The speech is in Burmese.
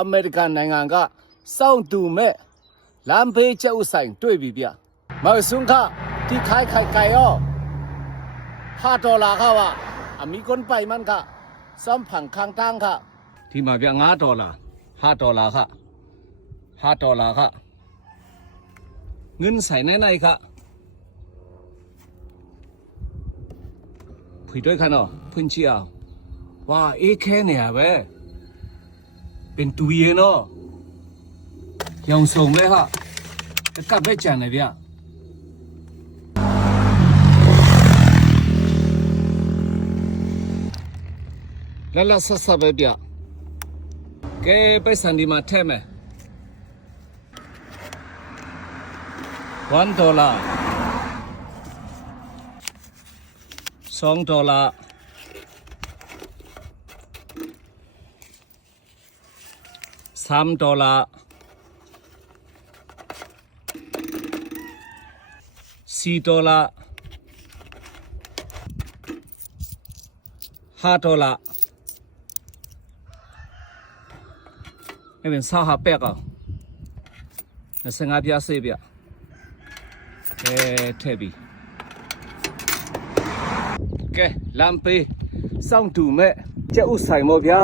အမေရိကန်နိုင်ငံကစောင့်သူမဲ့လမ်းဘေးချက်ဥဆိုင် တွေ့ပြီဗျမဆုန်ခတိခိုင်ခိုင်ခိုင်ရောဟာဒေါ်လာခဝအမိကွန်ပိုင်မန်ခစမ်ဖန်ခန်းတန်းခဒီမှာဗျ9ဒေါ်လာဟာဒေါ်လာခဟာဒေါ်လာခเงินใส่ในในค่ะผุยด้วยค่ะเนาะพื้นเชียวว่าเอ้แค่เนี่ยเว้เป็นตุยเนาะยองส่งเลยฮะจะกลับไปจันเลยเพี่ยလာလာဆဆပဲပြကဲပိုက်ဆံဒီမှာထည့်မယ်1ဒေါ်လာ2ဒေါ်လာ3 dollar 4 dollar 5 dollar အဲ့ဒါစာဟာပက်က25ပြားစေးပြအဲထည့်ပြီကဲလမ်းပေးစောင့်တူမဲ့ကြက်ဥဆိုင်မော်ဗျာ